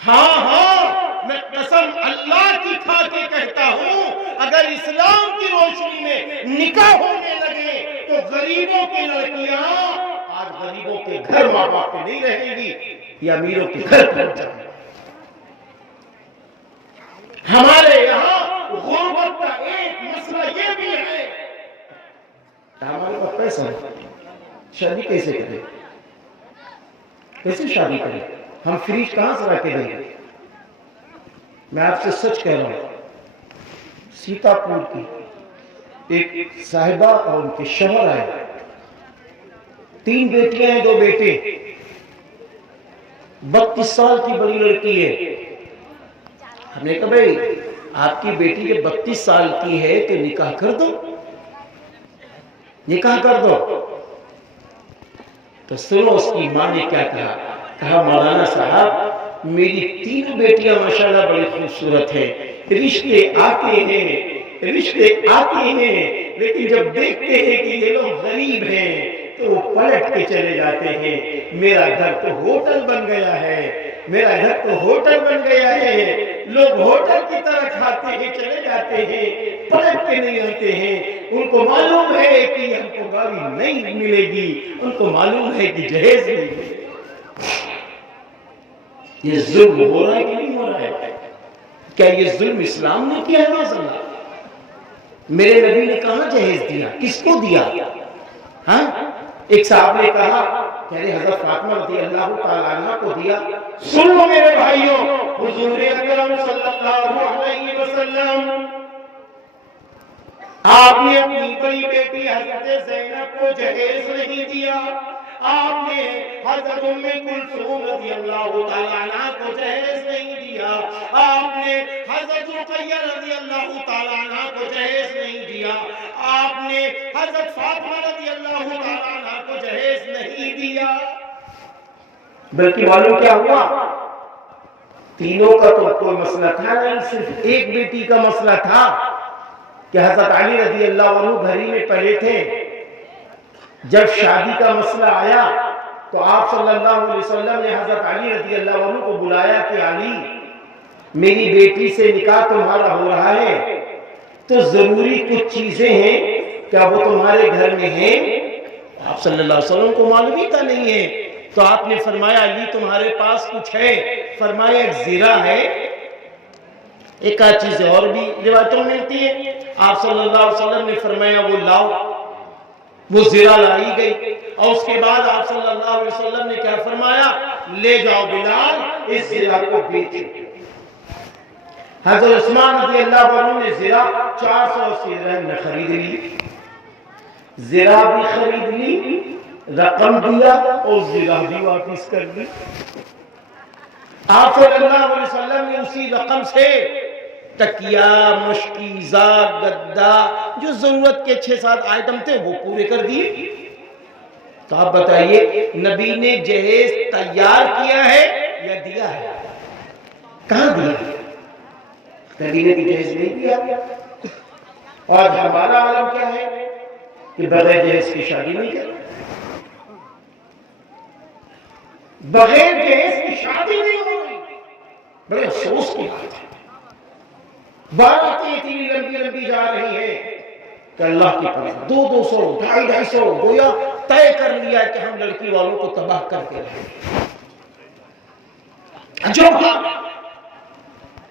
ہاں میں قسم اللہ کی کھا کے کہتا ہوں، اگر اسلام کی روشنی میں نکاح ہونے لگے تو غریبوں کی لڑکیاں آج غریبوں کے گھر ماں باپ کے نہیں رہیں گی، یا امیروں کے گھر پہنچ جائیں گی۔ ہمارے یہاں غربت کا ایک مسئلہ یہ بھی ہے، ہمارے پاس پیسہ ہے، شادی کیسے کریں؟ کیسے شادی کریں؟ ہم فریج کہاں سے لا کے دیں گے؟ میں آپ سے سچ کہہ رہا ہوں، سیتا پور کی ایک صاحبہ اور ان کے شوہر آئے، 3 بیٹیاں ہیں 2 بیٹے، 32 سال کی بڑی لڑکی ہے۔ ہم نے کہا بھائی آپ کی بیٹی جب 32 سال کی ہے تو نکاح کر دو، نکاح کر دو۔ تو سنو اس کی ماں نے کیا کہا مولانا صاحب میری 3 بیٹیاں ماشاءاللہ بڑی خوبصورت ہیں، رشتے آتے ہیں لیکن جب دیکھتے ہیں کہ یہ لوگ غریب ہیں تو وہ پلٹ کے چلے جاتے ہیں۔ میرا گھر تو ہوٹل بن گیا ہے، لوگ ہوٹل کی طرح کھاتے ہیں چلے جاتے ہیں، پلٹ کے نہیں آتے ہیں۔ ان کو معلوم ہے کہ ہم کو گاڑی نہیں ملے گی، ان کو معلوم ہے کہ جہیز نہیں ملے گی۔ یہ ظلم ہو رہا ہے کہ نہیں ہو رہا ہے؟ کیا یہ ظلم اسلام نے کیا ہے؟ میرے نبی نے کہاں جہیز دیا؟ کس کو دیا؟ ایک صاحب نے کہا کہ حضرت فاطمہ رضی اللہ تعالیٰ عنہ کو دیا۔ سن لو میرے بھائیوں، حضور اکرم صلی اللہ علیہ وسلم آپ نے اپنی بڑی بیٹی حضرت زینب کو جہیز نہیں دیا، آپ نے حضرت ام کلثوم رضی اللہ تعالیٰ عنہ کو جہیز نہیں دیا، آپ نے حضرت رقیہ رضی اللہ تعالیٰ عنہ کو جہیز نہیں دیا، آپ نے حضرت فاطمہ رضی اللہ تعالیٰ عنہ کو جہیز نہیں دیا۔ بلکہ معلوم کیا ہوا؟ تینوں کا تو کوئی مسئلہ تھا نہیں، صرف ایک بیٹی کا مسئلہ تھا کہ حضرت علی رضی اللہ عنہ گھر میں پڑے تھے۔ جب شادی کا مسئلہ آیا تو آپ صلی اللہ علیہ وسلم نے حضرت علی رضی اللہ عنہ کو بلایا کہ علی میری بیٹی سے نکاح تمہارا ہو رہا ہے، تو ضروری کچھ چیزیں ہیں، کیا وہ تمہارے گھر میں ہیں؟ آپ صلی اللہ علیہ وسلم کو معلوم ہی تھا نہیں ہے، تو آپ نے فرمایا علی تمہارے پاس کچھ ہے؟ فرمایا ایک زرہ ہے، ایک آدھ چیزیں اور بھی روایتوں میں ملتی ہیں۔ آپ صلی اللہ علیہ وسلم نے فرمایا وہ لاؤ، وہ زرہ لائی گئی، اور اس کے بعد آپ صلی اللہ علیہ وسلم نے کیا فرمایا؟ لے جاؤ بلال اس زرہ کو بیچو۔ حضرت عثمان رضی اللہ عنہ نے زرہ 480 درہم میں خرید لی، زرہ بھی خرید لی، رقم دیا اور زرہ بھی واپس کر دی۔ آپ صلی اللہ علیہ وسلم نے اسی رقم سے تکیہ، مشکیزہ، گدا، جو ضرورت کے 6-7 آئٹم تھے وہ پورے کر دیے۔ تو آپ بتائیے نبی نے جہیز تیار کیا ہے یا دیا ہے؟ کہاں دیا؟ نبی نے جہیز نہیں دیا۔ اور ہمارا عالم کیا ہے کہ بغیر جہیز کی شادی نہیں کرتے، بغیر جہیز کی شادی نہیں ہو رہی۔ بڑے افسوس کی بات ہے، باراتیں اتنی لمبی لمبی جا رہی ہے کہ اللہ کی پناہ 200 250 گویا طے کر لیا کہ ہم لڑکی والوں کو تباہ کر کے رہیں۔ جو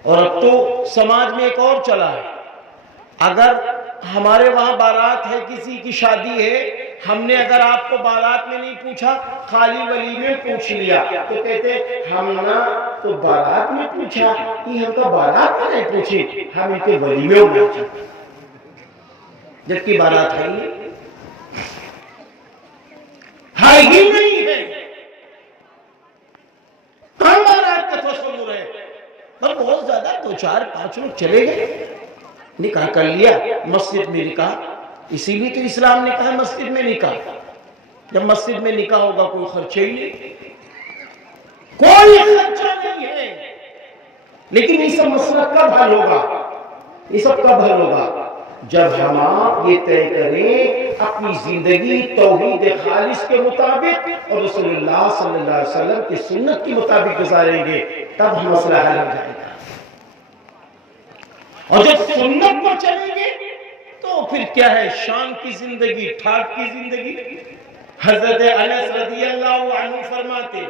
اور اب تو سماج میں ایک اور چلا ہے، اگر ہمارے وہاں بارات ہے، کسی کی شادی ہے، ہم نے اگر آپ کو بارات میں نہیں پوچھا، خالی ولی میں پوچھ لیا، تو کہتے ہم نے تو بارات میں پوچھا، یہ ہم کا بارات میں نہیں پوچھی، ہم ان کے ولی میں پوچھا، جبکہ بارات ہے ہی نہیں ہے۔ کہاں بارات کا تصور ہے؟ پر بہت زیادہ 2-4-5 لوگ چلے گئے، نکاح کر لیا، مسجد میں نکاح، اسی لیے تو اسلام نے کہا مسجد میں نکاح۔ جب مسجد میں نکاح ہوگا کوئی خرچہ ہی نہیں، کوئی خرچہ نہیں ہے۔ لیکن یہ سب مسئلہ کب حل ہوگا؟ یہ سب کب حل ہوگا؟ جب ہم آپ یہ طے کریں اپنی زندگی توحید خالص کے مطابق اور رسول اللہ صلی اللہ علیہ وسلم کی سنت کے مطابق گزاریں گے، تب ہم مسئلہ حل ہو جائے گا۔ اور جب سنت پر چلیں گے تو پھر کیا ہے؟ شان کی زندگی، ٹھاٹ کی زندگی۔ حضرت انس رضی اللہ عنہ فرماتے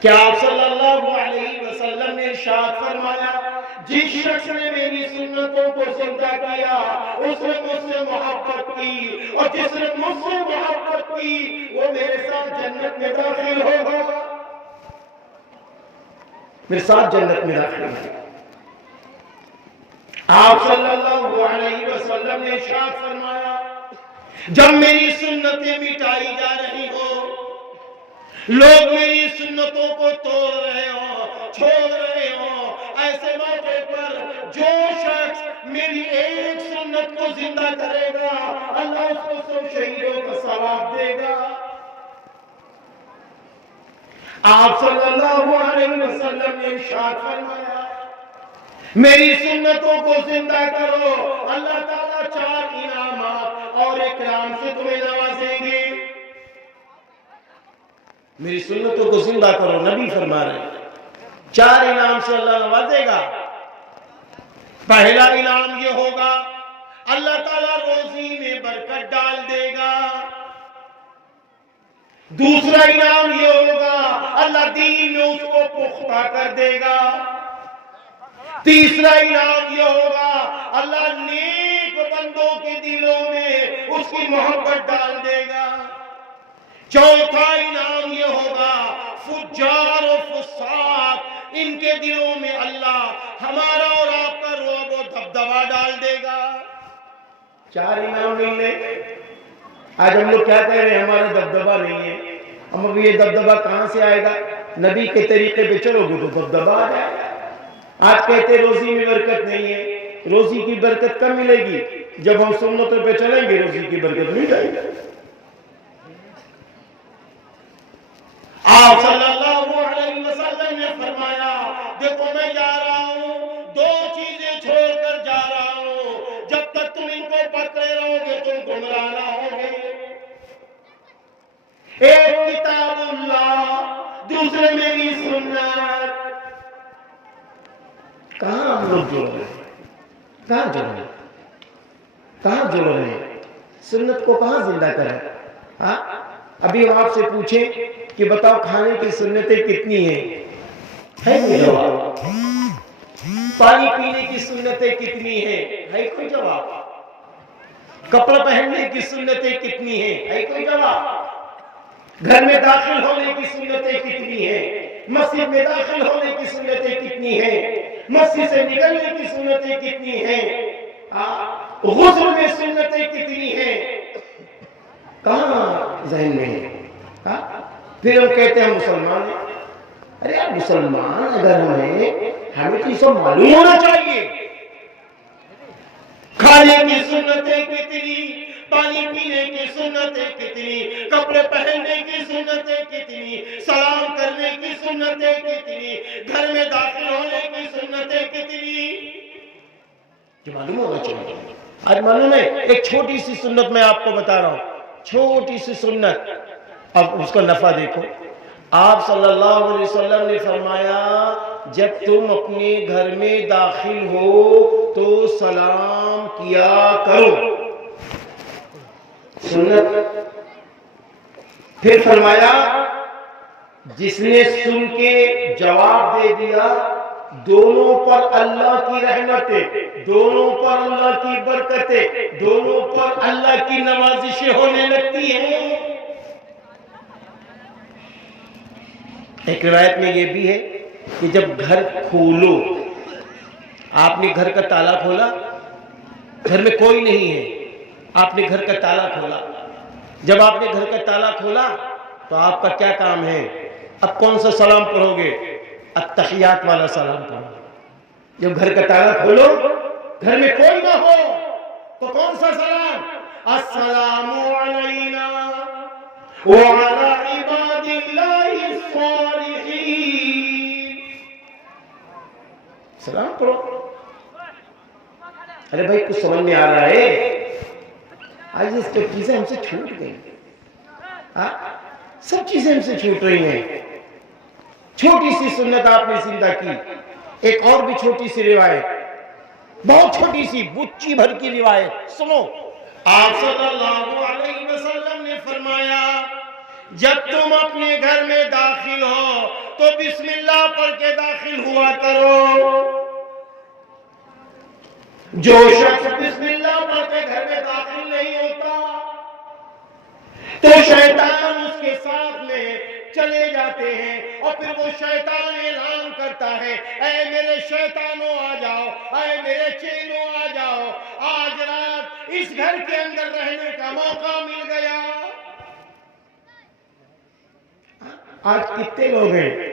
کہ آپ صلی اللہ علیہ وسلم نے ارشاد فرمایا، جس شخص نے میری سنتوں کو زندہ کیا اس نے مجھ سے محبت کی، اور جس نے مجھ سے محبت کی وہ میرے ساتھ جنت میں داخل ہوگا، میرے ساتھ جنت میں داخل ہوگا۔ آپ صلی اللہ علیہ وسلم نے ارشاد فرمایا، جب میری سنتیں مٹائی جا رہی ہوں، لوگ میری سنتوں کو توڑ رہے ہوں، چھوڑ رہے ہوں، ایسے موقع پر جو شخص میری ایک سنت کو زندہ کرے گا اللہ اس کو 100 شہیدوں کا ثواب دے گا۔ آپ صلی اللہ علیہ وسلم نے ارشاد فرمایا، میری سنتوں کو زندہ کرو، اللہ تعالیٰ 4 انعامات اور اکرام سے تمہیں نوازیں گے۔ میری سنتوں کو زندہ کرو، نبی فرما رہے ہیں 4 انعام سے اللہ نوازے گا۔ پہلا انعام یہ ہوگا اللہ تعالیٰ روزی میں برکت ڈال دے گا۔ دوسرا انعام یہ ہوگا اللہ دین میں اس کو پختہ کر دے گا۔ تیسرا انعام یہ ہوگا اللہ نیک بندوں کے دلوں میں اس کی محبت ڈال دے گا۔ چوتھا انعام یہ ہوگا فجار و فساق ان کے دلوں میں اللہ ہمارا اور آپ کا رعب و دبدبا ڈال دے گا۔ 4 انعام ملنے۔ آج ہم لوگ کیا کہہ رہے ہیں؟ ہمارا دبدبا نہیں ہے۔ ہم اب یہ دبدبا کہاں سے آئے گا؟ نبی کے طریقے پہ چلو گے تو دبدبا آ جائے گا۔ آج کہتے روزی میں برکت نہیں ہے، روزی کی برکت کب ملے گی؟ جب ہم سنتوں پہ چلیں گے روزی کی برکت مل جائے گی۔ آپ صلی اللہ علیہ وسلم نے فرمایا، دیکھو میں جا رہا ہوں، 2 چیزیں چھوڑ کر جا رہا ہوں، جب تک تم ان کو پکڑے رہو گے تم گمراہ نہ ہوگے۔ ایک کتاب اللہ، دوسرے میری سنت۔ کہاں ہم لوگ جڑ رہے ہیں؟ کہاں جڑ رہے ہیں؟ کہاں جوڑ رہے ہیں؟ سنت کو کہاں زندہ کریں؟ ہاں ابھی ہم آپ سے پوچھیں کہ بتاؤ کھانے کی سنتیں کتنی ہیں؟ ہے کوئی جواب؟ پانی پینے کی سنتیں کتنی ہیں؟ ہے کوئی جواب؟ کپڑا پہننے کی سنتیں کتنی ہیں؟ ہے کوئی جواب؟ گھر میں داخل ہونے کی سنتیں کتنی ہیں؟ مسجد میں داخل ہونے کی سنتیں کتنی ہیں؟ مسجد سے نکلنے کی سنتیں کتنی ہیں؟ غسل میں سنتیں کتنی ہیں؟ کہاں ذہن میں ہے؟ پھر ہم کہتے ہیں مسلمان ہیں۔ ارے یار مسلمان اگر ہمیں تو یہ سب معلوم ہونا چاہیے۔ کھانے کی سنتیں کتنی، پانی پینے کی سنتیں کتنی، کپڑے پہننے کی سنتیں کتنی، سلام کرنے کی سنتیں کتنی، گھر میں داخل ہونے کی سنتیں کتنی، یہ معلوم ہونا چاہیے۔ آج معلوم ہے ایک چھوٹی سی سنت میں آپ کو بتا رہا ہوں، چھوٹی سی سنت، اب اس کا نفع دیکھو۔ آپ صلی اللہ علیہ وسلم نے فرمایا جب تم اپنے گھر میں داخل ہو تو سلام کیا کرو، سنت۔ پھر فرمایا جس نے سن کے جواب دے دیا دونوں پر اللہ کی رحمتیں، دونوں پر اللہ کی برکتیں، دونوں پر اللہ کی نوازشیں ہونے لگتی ہیں۔ ایک روایت میں یہ بھی ہے کہ جب گھر کھولو، آپ نے گھر کا تالا کھولا، گھر میں کوئی نہیں ہے، آپ نے گھر کا تالا کھولا، جب آپ نے گھر کا تالا کھولا تو آپ کا کیا کام ہے؟ اب کون سا سلام پڑھو گے؟ التحیات والا سلام پڑھو۔ جب گھر کا تالا کھولو، گھر میں کوئی نہ ہو تو کون سا سلام؟ السلام علینا وعلی عباد اللہ الصالحین، سلام پڑھو۔ ارے بھائی کچھ سمجھ میں آ رہا ہے؟ آج اس کی چیزیں ہم سے چھوٹ گئی، سب چیزیں ہم سے چھوٹ رہی ہیں۔ چھوٹی سی سنت آپ نے زندہ کی۔ ایک اور بھی چھوٹی سی روایت، بہت چھوٹی سی بچی بھر کی روایت سنو۔ آپ صلی اللہ علیہ وسلم نے فرمایا جب تم اپنے گھر میں داخل ہو تو بسم اللہ پڑھ کے داخل ہوا کرو۔ جو شخص بسم اللہ پڑھ کے گھر میں داخل نہیں ہوتا تو شیطان اس کے ساتھ میں چلے جاتے ہیں اور پھر وہ شیطان اعلان کرتا ہے اے میرے شیطانوں آ جاؤ، اے میرے چیلوں آ جاؤ، آج رات اس گھر کے اندر رہنے کا موقع مل گیا۔ آج کتنے لوگ ہیں